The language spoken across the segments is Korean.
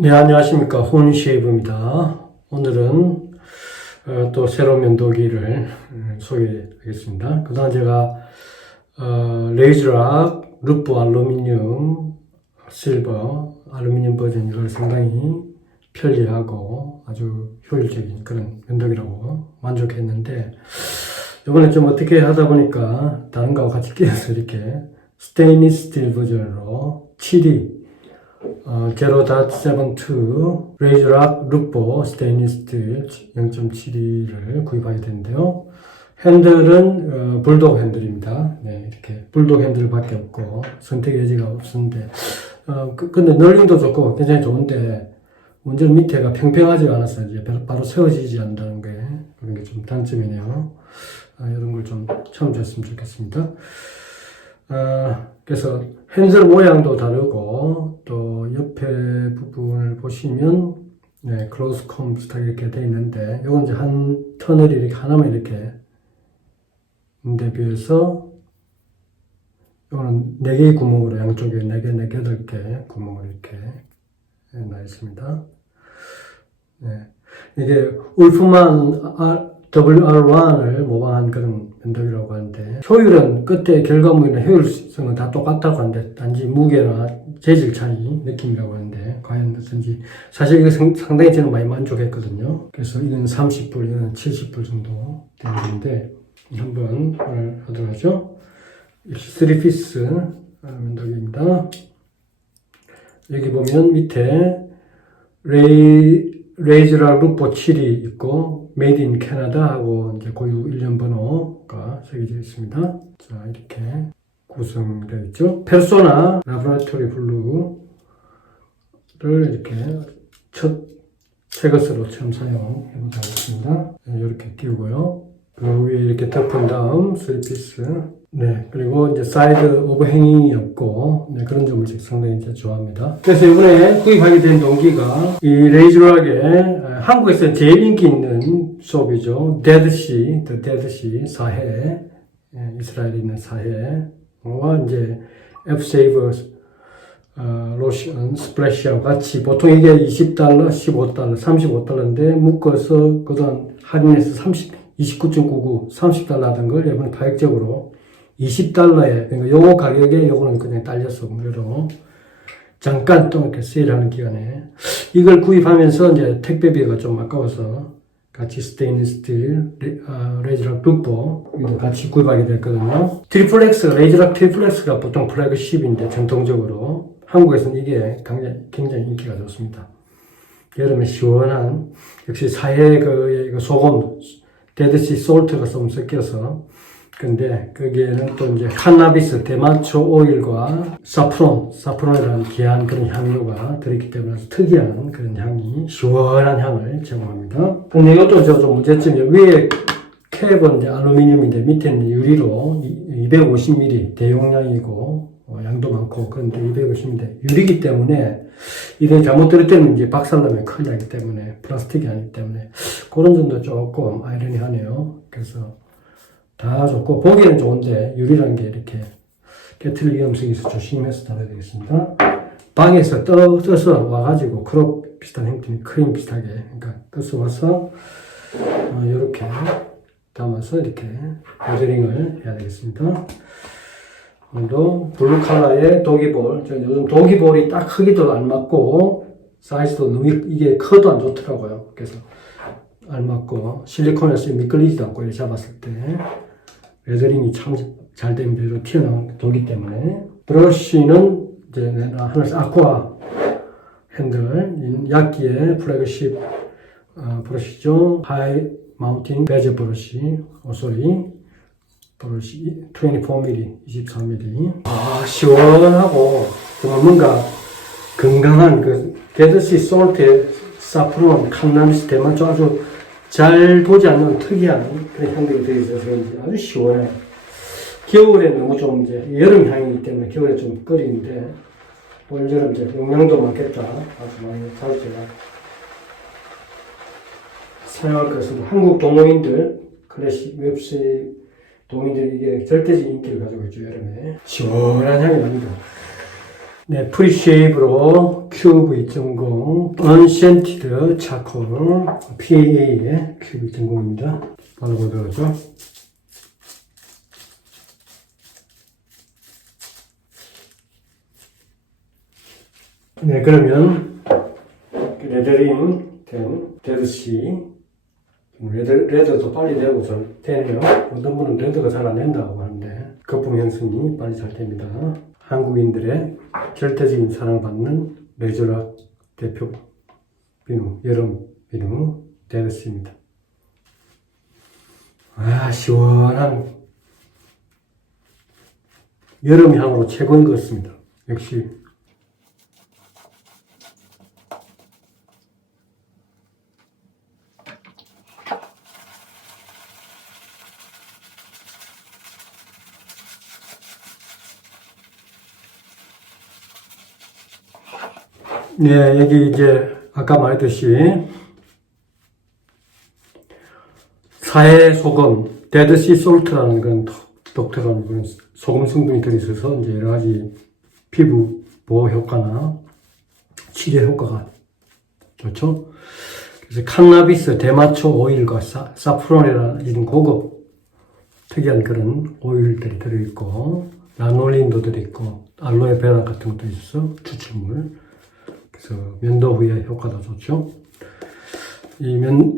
네, 안녕하십니까. 혼쉐이브입니다. 오늘은 또 새로운 면도기를 소개하겠습니다. 그동안 제가 레이즈락, 루프 알루미늄, 실버, 알루미늄 버전 이걸 상당히 편리하고 아주 효율적인 그런 면도기라고 만족했는데, 이번에 좀 어떻게 하다 보니까 다른 거하고 같이 끼워서 이렇게 스테인리스 스틸 버전으로 7위 0.72 레이저락 루포 스테인리스 스틸 0.72를 구입하게 되는데요. 핸들은 불독 핸들입니다. 네, 이렇게 불독 핸들밖에 없고 선택 여지가 없는데 근데 널링도 좋고 굉장히 좋은데 문제는 밑에가 평평하지가 않아서 이제 바로 세워지지 않는다는 게 그런 게 좀 단점이네요. 이런 걸 좀 참조했으면 좋겠습니다. 그래서 핸들 모양도 다르고 또 옆에 부분을 보시면 네, 클로즈 컴 비슷하게 이렇게 되어 있는데 이건 이제 한 터널이 이렇게 하나만 이렇게 데 비해서 이거는 4개의 구멍으로 양쪽에 4개, 8개 구멍으로 이렇게 나 있습니다. 네. 이게 울프만 WR1을 모방한 그런 면도기라고 하는데 효율은 끝에 결과물이나 효율성은 다 똑같다고 하는데 단지 무게나 재질 차이 느낌이라고 하는데 과연 어떤지 사실 이거 상당히 저는 많이 만족했거든요. 그래서 이건 30불, 이건 70불 정도 되는데 한번 하도록 하죠. 3피스 면도기입니다. 여기 보면 밑에 레이즈락 루포 7이 있고 메이드 인 캐나다 하고 이제 고유 일련 번호가 새겨져 있습니다. 자, 이렇게 구성되어 있죠. 페르소나 라보라토리 블루를 이렇게 새 것으로 처음 사용해 보도록 하겠습니다. 네, 이렇게 끼우고요. 그 위에 이렇게 덮은 다음 3피스. 네, 그리고 이제 사이드 오버행이 없고, 네, 그런 점을 상당히 이제 좋아합니다. 그래서 이번에 구입하게 된 동기가 이 레이즈락의 한국에서 제일 인기 있는 수업이죠. 데드시, 더 데드시 사해, 이스라엘에 있는 사해와 이제 F-세이버 로션 스플래시하고 같이 보통 이게 $20, $15, $35인데 묶어서 그동안 할인해서 29.99, $30 하던 걸 이번에 파격적으로 $20에, 그러니까 요거 가격에 요거는 그냥 딸려서 무료로 잠깐 또 이렇게 세일하는 기간에 이걸 구입하면서 이제 택배비가 좀 아까워서 같이 스테인리스 스틸, 레이저락 루포 이거 같이 구입하게 됐거든요. 트리플렉스, 레이저락 트리플렉스가 보통 플래그십인데 전통적으로 한국에서는 이게 굉장히 인기가 좋습니다. 여름에 시원한 역시 사해 그 소금 데드시 솔트가 좀 섞여서 근데 거기에는 또 이제 카나비스, 대마초 오일과 사프론이라는 귀한 그런 향료가 들어있기 때문에 특이한 그런 향이 시원한 향을 제공합니다. 근데 이것도 좀 문제점이 위에 캡은 이제 알루미늄인데 밑에는 유리로 250ml 대용량이고 양도 많고 그런데 250ml 유리기 때문에 이게 잘못 들었더니 이제 박살나면 큰일 나기 때문에 플라스틱이 아니기 때문에 그런 점도 조금 아이러니하네요. 그래서 다 좋고 보기는 좋은데 유리라는 게 이렇게 깨트릴 위험성이 있어서 조심해서 다뤄야 되겠습니다. 방에서 떠서 와가지고 크롭 비슷한 형태는 크림 비슷하게 그러니까 떠서 와서 이렇게 담아서 이렇게 모델링을 해야 되겠습니다. 오늘도 블루 컬러의 도기볼 요즘 도기볼이 딱 크기도 안 맞고 사이즈도 너무 이게 커도 안 좋더라고요. 그래서 안 맞고 실리콘에서 미끌리지도 않고 이렇게 잡았을 때 레더링이 참 잘 됩니다. 이렇게 튀어나온 도기 때문에. 브러쉬는 이제 하나씩 아쿠아 핸들, 약기의 플래그십 브러쉬죠. 하이 마운틴 베저 브러쉬, 브러쉬 24mm, 23mm. 시원하고 정말 뭔가 건강한 그 데드시 솔트, 사프론, 칸나미스 대만초 아주 잘 보지 않는 특이한 그런 향들이 들어있어서 그런지 아주 시원해요. 겨울에는 너무 좀 이제 여름 향이기 때문에 겨울에 좀 꺼리는데 올 여름 이제 용량도 많겠다. 아주 많이 자주 제가 사용할 것은 한국 동호인들, 클래식 웹시 동호인들 이게 절대적인 인기를 가지고 있죠. 여름에 시원한 향이 납니다. 네, 프리쉐이브로 큐브 2.0 언센티드 차콜 PA의 큐브 2.0입니다. 발라보도록 하죠. 네, 그러면 레더링 된 데드시 레더도 빨리 되고 잘 되네요. 어떤 분은 레더가 잘 안 된다고 하는데 거품 형성이 빨리 잘 됩니다. 한국인들의 절대적인 사랑받는 레저락 대표 비누, 여름 비누 데드시입니다. 아, 시원한 여름 향으로 최고인 것 같습니다. 역시 네, 여기 이제 아까 말했듯이 사해소금, 데드시 솔트라는 그런 독특한 그런 소금 성분이 들어있어서 이제 여러 가지 피부 보호 효과나 치료 효과가 좋죠. 그래서 칸나비스, 대마초 오일과 사프론이라는 이런 고급 특이한 그런 오일들이 들어있고 라놀린도 들어있고 알로에베라 같은 것도 있어서 추출물. 그래서 면도 후에 효과도 좋죠.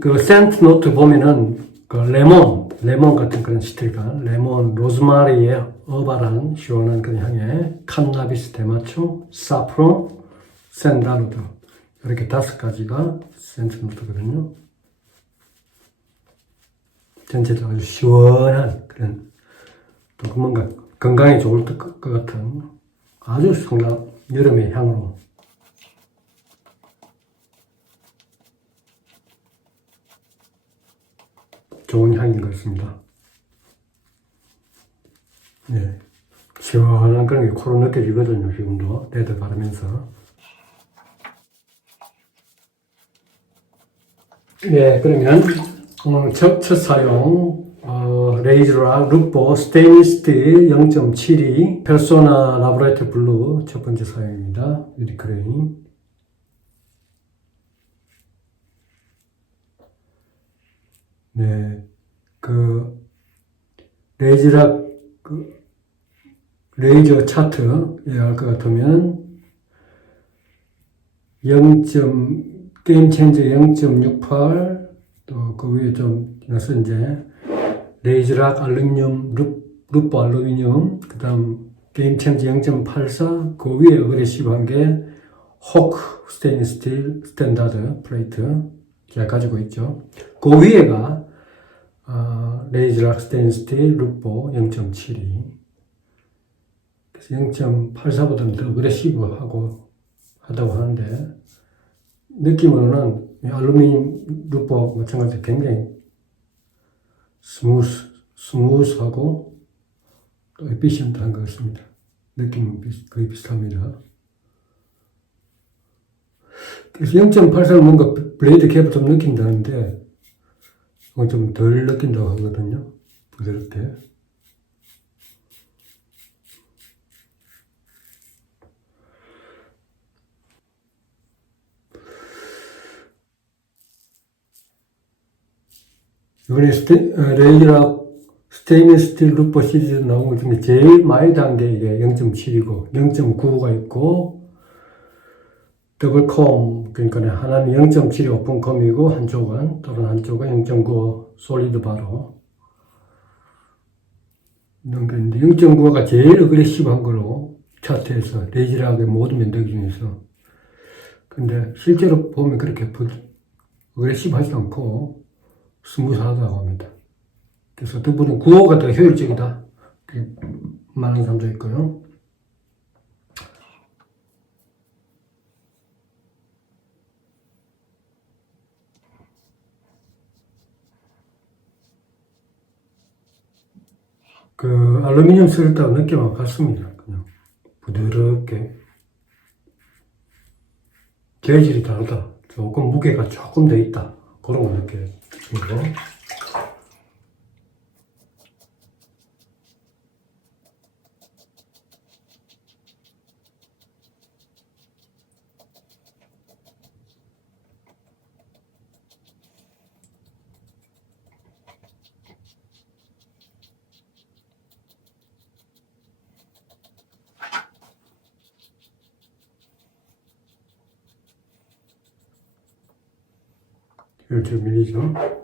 그 센트 노트 보면은 그 레몬 같은 그런 스틸가, 레몬, 로즈마리의 어발한 시원한 그런 향에 칸나비스, 대마초, 사프론, 샌달우드 이렇게 5가지가 센트 노트거든요. 전체적으로 아주 시원한 그런 또 뭔가 건강에 좋을 것 같은 아주 상당 여름의 향으로 좋은 향인 것 같습니다. 네. 시원한 그런 게 코로 느껴지거든요, 지금도. 레드 바르면서. 네, 그러면, 오늘 첫 사용, 레이저락 루포 스테인리스 스틸 0.72 페르소나 라브라이트 블루 첫 번째 사용입니다. 유리크레인. 네, 레이저락, 레이저 차트, 할 것 같으면, 게임 체인저 0.68, 또 그 위에 좀, 나서 이제, 레이저락 알루미늄, 루포 알루미늄, 그 다음, 게임 체인저 0.84, 그 위에 어그레시브한 게, 호크 스테인리스 스틸 스탠다드 플레이트, 제가 가지고 있죠. 그 위에가, 레이저락 스테인리스 스틸 루포 0.72. 그래서 0.84보다는 더 어그레시브하고 하다고 하는데, 느낌으로는 알루미늄 루포하고 마찬가지로 굉장히 스무스하고 또 에피션트한 것 같습니다. 느낌은 거의 비슷합니다. 그래서 0.84는 뭔가 블레이드 갭을 좀 느낀다는데, 좀 덜 느낀다고 하거든요. 부드럽게. 이번에 레이저락 스테인리스 스틸 루퍼 시리즈 나온 것 중에 제일 마일드한 게 이게 0.7이고 0.95가 있고 더블컴, 그러니까 하나는 0.7이 오픈컴이고 한쪽은 또는 한쪽은 0.95 솔리드 바로 이런 게 있는데 0.95가 제일 어그레시브한 거로 차트에서 레이저락의 모든 면도기 중에서. 근데 실제로 보면 그렇게 어그레시브하지 않고 스무스하다고 합니다. 그래서 어떤 분은 95가 더 효율적이다. 많은 사람도 있고요. 알루미늄 쓸다고 느낌은 같습니다. 그냥 부드럽게. 재질이 다르다. 조금 무게가 조금 더 있다. 그런 거 느껴요. 12mm죠.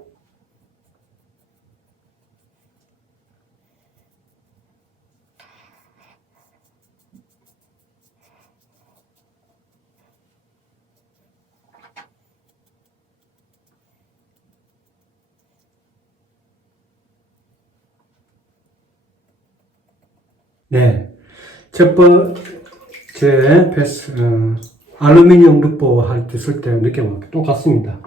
네. 첫 번째 알루미늄 루퍼 할 때 쓸 때 느낌은 똑같습니다.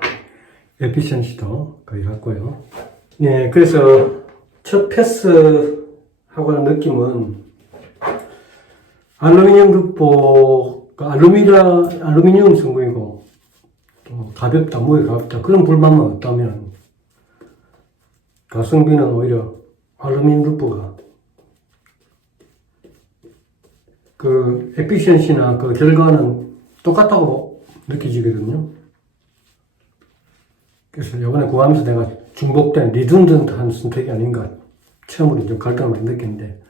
에피션시도 거의 같고요. 네, 그래서 첫 패스하고 난 느낌은 알루미늄 루퍼가 알루미늄 성분이고 또 가볍다, 무게 가볍다 그런 불만만 없다면 가성비는 오히려 알루미늄 루퍼가 그 에피션시나 그 결과는 똑같다고 느껴지거든요. 그래서 이번에 구하면서 내가 중복된 리든던트한 선택이 아닌가 처음으로 좀 갈등을 많이 느꼈는데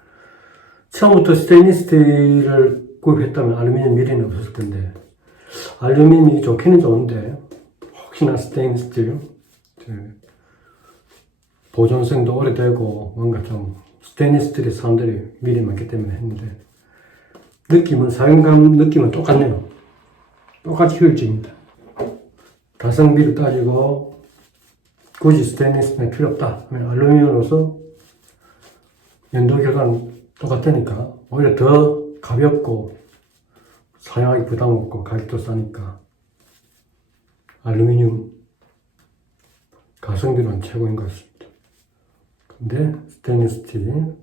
처음부터 스테인리스 스틸을 구입했다면 알루미늄 미래는 없었을 텐데 알루미늄이 좋기는 좋은데 혹시나 스테인리스 스틸 보존성도 오래되고 뭔가 좀 스테인리스 스틸의 사람들이 미래 많기 때문에 했는데 느낌은 사용감 느낌은 똑같네요. 똑같이 효율적입니다. 가성비를 따지고 굳이 스테인리스는 필요 없다 하면 알루미늄으로서 연도 결과는 똑같으니까 오히려 더 가볍고 사용하기 부담 없고 가격도 싸니까 알루미늄 가성비는 최고인 것 같습니다. 근데 스테인리스 스틸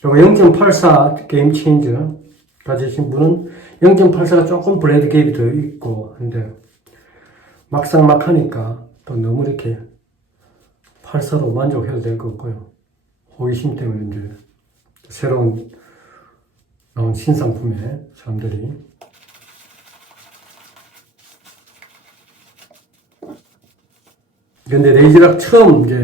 이거 0.84 게임 체인저 가지신 분은 0.84가 조금 블레이드 갭이 더 있고 한데 막상 막 하니까 또 너무 이렇게 84로 만족해도 될 것 같고요. 호기심 때문에 이제 새로운 나온 신상품에 사람들이 근데 레이즈락 처음 이제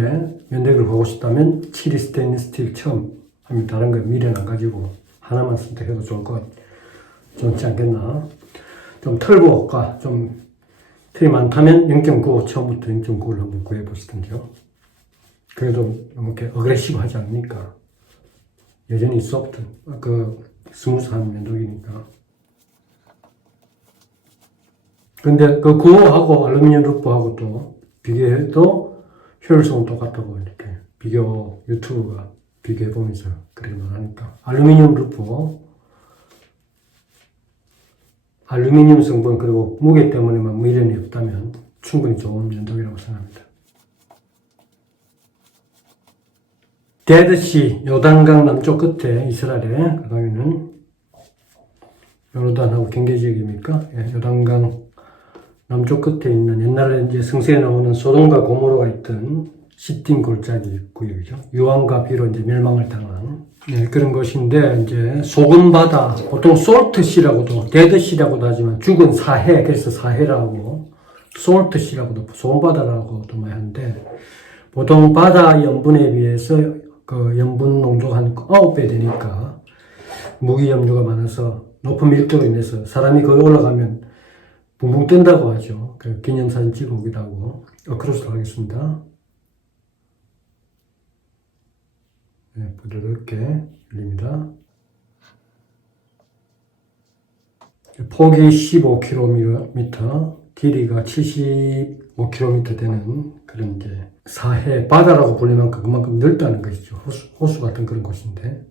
면도기를 보고 싶다면 7위 스테인리스 스틸 처음 하면 다른 거 미련 안 가지고 하나만 선택해도 좋지 않겠나. 좀 털보가 좀 털이 많다면 0.95 처음부터 0.95를 한번 구해보시던지요. 그래도 너무 이렇게 어그레시브 하지 않으니까 여전히 소프트 스무스한 면도기니까. 근데 그 구호하고 알루미늄 루프하고 또 비교해도 효율성은 똑같다고 이렇게 비교 유튜브가 비교해보면서 그렇게 말하니까 알루미늄 루프 알루미늄 성분 그리고 무게 때문에만 미련이 없다면 충분히 좋은 면도기라고 생각합니다. 데드시 요단강 남쪽 끝에 이스라엘에 그 다음에는 요르단하고 경계 지역입니까? 예, 요단강 남쪽 끝에 있는 옛날에 이제 성서에 나오는 소돔과 고모로가 있던 시딤 골짜기 구역이죠. 유황과 비로 이제 멸망을 당한 그런 곳인데 이제 소금 바다 보통 솔트시라고도 데드시라고도 하지만 죽은 사해 그래서 사해라고 솔트시라고도 소금 바다라고도 많이 하는데 보통 바다 염분에 비해서 그 염분 농도가 한 9배 되니까 무기 염류가 많아서 높은 밀도로 인해서 사람이 거기 올라가면 붕붕 뜬다고 하죠. 그 기념사진 찍어오기도 하고 크로스로 하겠습니다. 네, 부드럽게 열립니다. 폭이 15km, 길이가 75km 되는 그런 이제 사해 바다라고 불릴 만큼 그만큼 넓다는 것이죠. 호수 같은 그런 곳인데.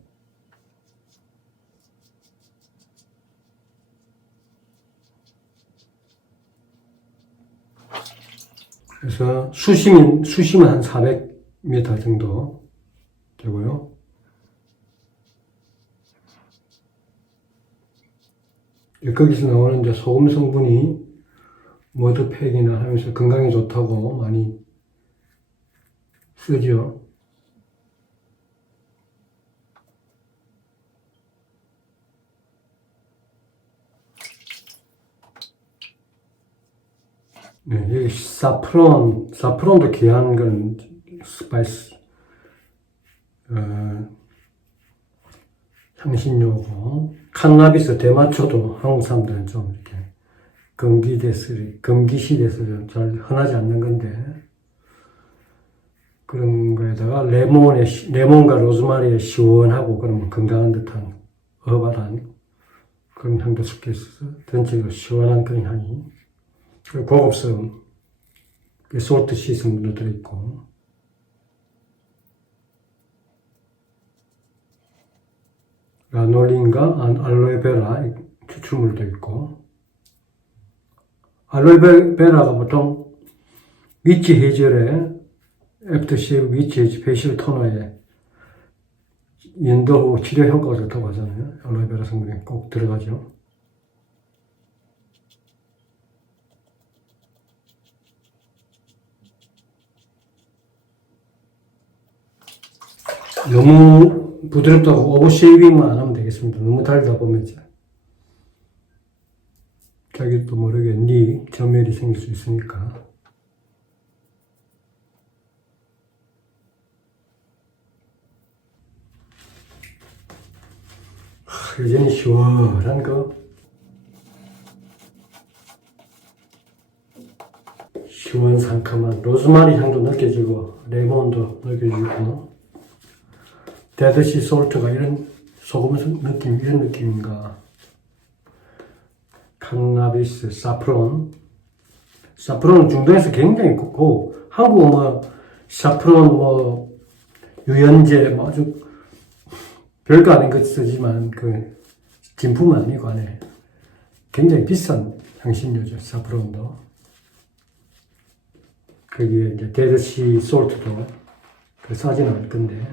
그래서 수심은 한 400m 정도 되고요. 거기서 나오는 이제 소금 성분이 머드팩이나 하면서 건강에 좋다고 많이 쓰죠. 네, 여기 사프론도 귀한 건 스파이스, 향신료고, 칸나비스, 대마초도 한국 사람들은 좀 이렇게 금기시대에서 잘 흔하지 않는 건데, 그런 거에다가 레몬과 로즈마리의 시원하고 그러면 건강한 듯한 어발한 그런 향도 섞여 있어서 전체적으로 시원한 그런 향이, 그리고 고급스러운 솔트 시즌도 들어있고, 라놀린과 알로에베라 추출물도 있고, 알로에베라가 보통 위치 해결에 애프터쉐이브 위치 해결 페이셜 토너에 연도 후 치료 효과가 좋다고 하잖아요. 알로에베라 성분이 꼭 들어가죠. 너무 부드럽다고 오버쉐이빙만 안 하면 되겠습니다. 너무 달다 보면 자기도 모르게 니 점멸이 생길 수 있으니까. 여전히 시원한 거, 시원 상큼한 로즈마리 향도 느껴지고 레몬도 느껴지고, 데드시 솔트가 이런 소금 느낌, 이런 느낌인가. 카나비스, 사프론은 중동에서 굉장히 고 한국은 뭐 사프론 뭐 유연제 뭐 아주 별거 아닌 것 쓰지만 그 진품은 아니고 안에 굉장히 비싼 향신료죠. 사프론도. 거기에 이제 데드시 솔트도 그 싸지는 않을 건데,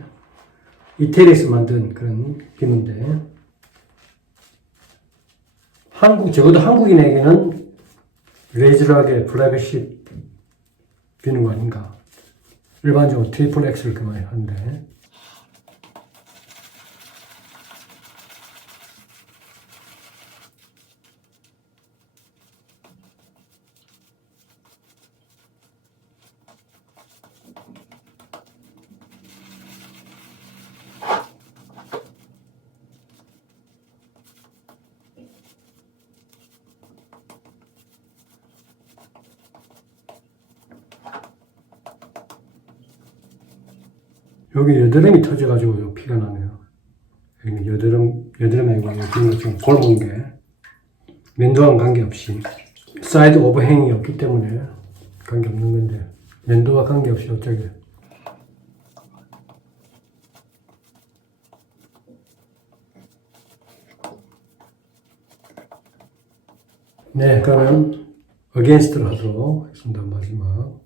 이태리에서 만든 그런 비누인데, 적어도 한국인에게는 레이저하게 플래그십 비누가 아닌가. 일반적으로 트리플 X를 그만이 하는데, 여기 여드름이 터져가지고 피가 나네요. 여기 여드름이 아니고 여기 좀 골문 게 면도랑 관계없이 사이드 오버행이 없기 때문에 관계없는 건데, 면도와 관계없이 어쩌게. 네, 그러면 어게인스트를 하도록 하겠습니다. 마지막.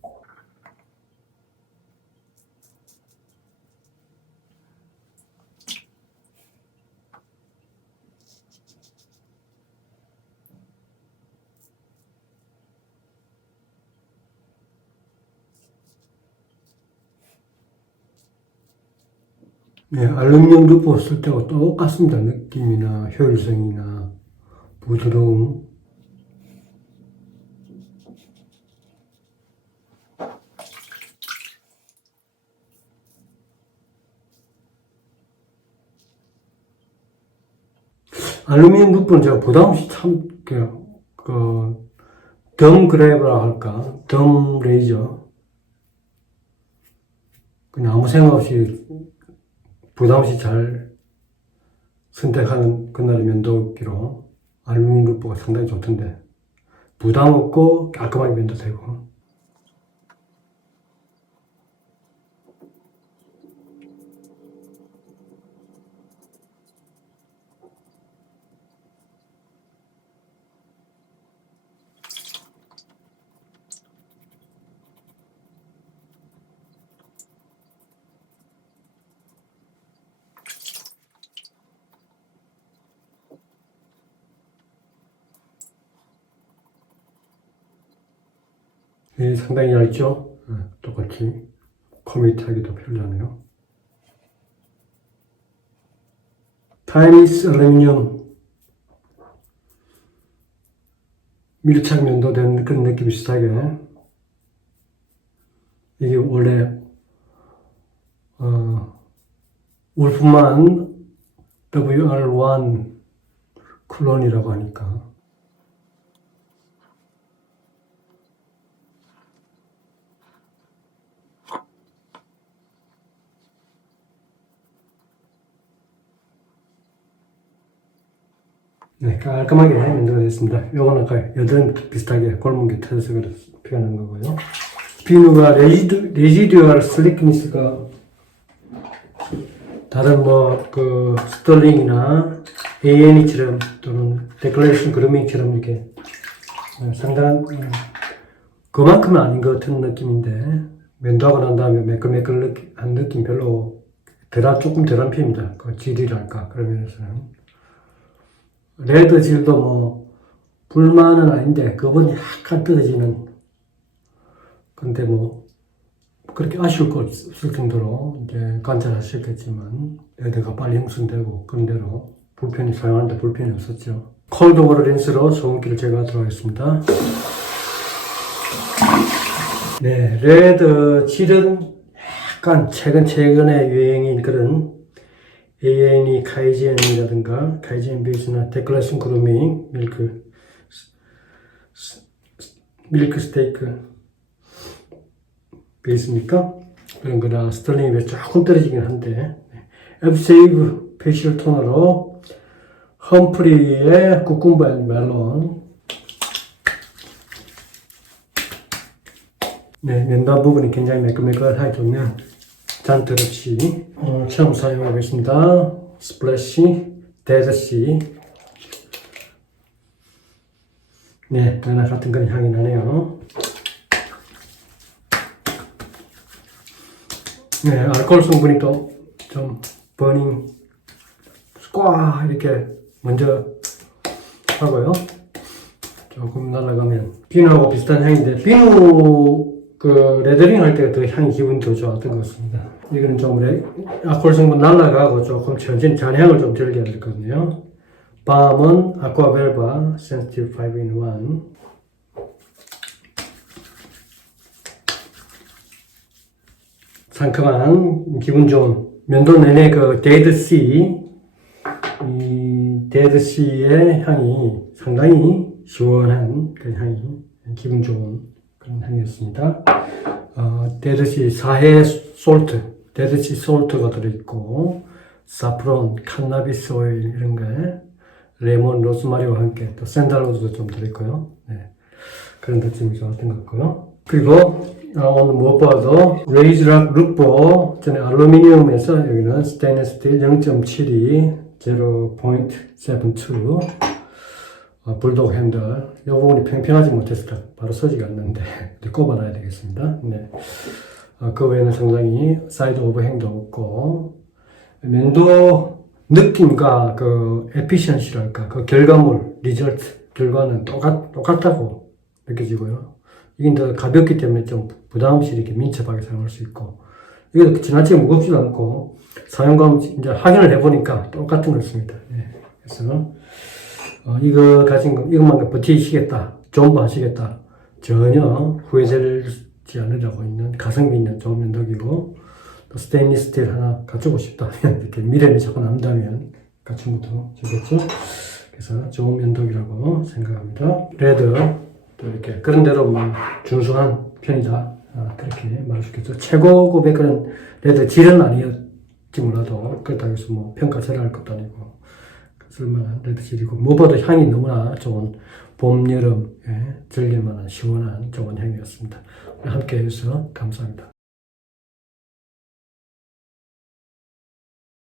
네, 알루미늄 루프 쓸 때와 똑같습니다. 느낌이나 효율성이나 부드러움. 알루미늄 루프는 제가 부담없이 참, 덤 그래브라 할까? 덤 레이저. 그냥 아무 생각 없이 부담 없이 잘 선택하는 그날의 면도기로 알루미늄 루프가 상당히 좋던데, 부담 없고 깔끔하게 면도되고. 상당히 얇죠? 똑같이 커밋하기도 편하네요. 타이니스 알루미늄 밀착 면도된 그런 느낌 비슷하게. 이게 원래 울프만 WR1 클론이라고 하니까 네, 깔끔하게 면도가 됐습니다. 요건 아까 여드름 비슷하게 골목이 터져서 그래서 표현한 거고요. 비누가 레지듀얼 슬리크니스가 다른 스털링이나 A&E처럼 또는 데클레이션 그루밍처럼 이렇게 상당한 그만큼은 아닌 것 같은 느낌인데 면도하고 난 다음에 매끌매끌한 느낌 별로 조금 덜한 편입니다. 그 질이랄까 그런 면에서는. 레드 질도 불만은 아닌데 그건 약간 떨어지는. 근데 그렇게 아쉬울 거 없을 정도로 이제 관찰하셨겠지만 레드가 빨리 형성되고 그런 대로 사용하는데 불편이 없었죠. 콜드워터 린스로 소금기를 제거하도록 하겠습니다. 네, 레드 질은 약간 최근에 유행인 그런 A&E 카이지엔이라든가 카이지엔 베이스나 데클레이션 그루밍 밀크 스테이크 베이스입니까? 그런 거나 스털링이 조금 떨어지긴 한데 앱세이브 페이셜 토너로 험프리의 쿠kum바 앤 멜론. 네, 면도한 부분이 굉장히 매끈매끈하게 좋네요. 잔뜩 없이 처음 사용하겠습니다. 스플래시 데드씨. 네, 하나 같은 그런 향이 나네요. 네, 알코올 성분이 또 좀 버닝 꽉 이렇게 먼저 하고요. 조금 날아가면 비누하고 비슷한 향인데 비누 레더링 할 때가 더 향이 기분이 더 좋았던 것 같습니다. 이거는 좀 알코올 성분 날아가고 조금 천천히 잔향을 좀 들게 되거든요. 밤은 아쿠아벨바 센시티브 5-in-1. 상큼한 기분 좋은 면도 내내 데드씨, 이 데드씨의 향이 상당히 시원한 그런 향이 기분 좋은 그런 향이었습니다. 데드씨 사해 솔트, 데드씨 솔트가 들어있고 사프론, 카나비스 오일 이런 거에 레몬, 로즈마리와 함께 또 샌달우드도 좀 들어있고요. 네, 그런 특징이 좋았던 것 같고요. 그리고 오늘 무엇보다도 레이즈락 룩보 전에 알루미늄에서 여기는 스테인리스 스틸 0.72 0.72 불독 핸들. 이 부분이 평평하지 못해서 바로 서지가 않는데 꼽아놔야 되겠습니다. 네. 그 외에는 상당히 사이드 오버행도 없고 면도 느낌과 에피션시랄까 결과물 리절트 결과는 똑같다고 느껴지고요. 이게 더 가볍기 때문에 좀 부담 없이 이렇게 민첩하게 사용할 수 있고, 이게 지나치게 무겁지도 않고, 사용감 이제 확인을 해보니까 똑같은 것 같습니다. 네. 그래서, 이거 가진 거, 이것만 버티시겠다, 존버 하시겠다, 전혀 후회되지 않으려고 있는 가성비 있는 좋은 면도기고, 또 스테인리스 스틸 하나 갖추고 싶다. 이렇게 미래를 자꾸 남다면 갖춘 것도 좋겠죠. 그래서 좋은 면도기라고 생각합니다. 레드. 또 이렇게 그런 대로 준수한 편이다. 그렇게 말할 수 있겠죠. 최고급의 그런 레드 질은 아니었지 몰라도 그렇다고 해서 평가절하 할 것도 아니고 쓸만한 레드 질이고 무엇보다 향이 너무나 좋은 봄, 여름 즐길만한 시원한 좋은 향이었습니다. 함께 해주셔서 감사합니다.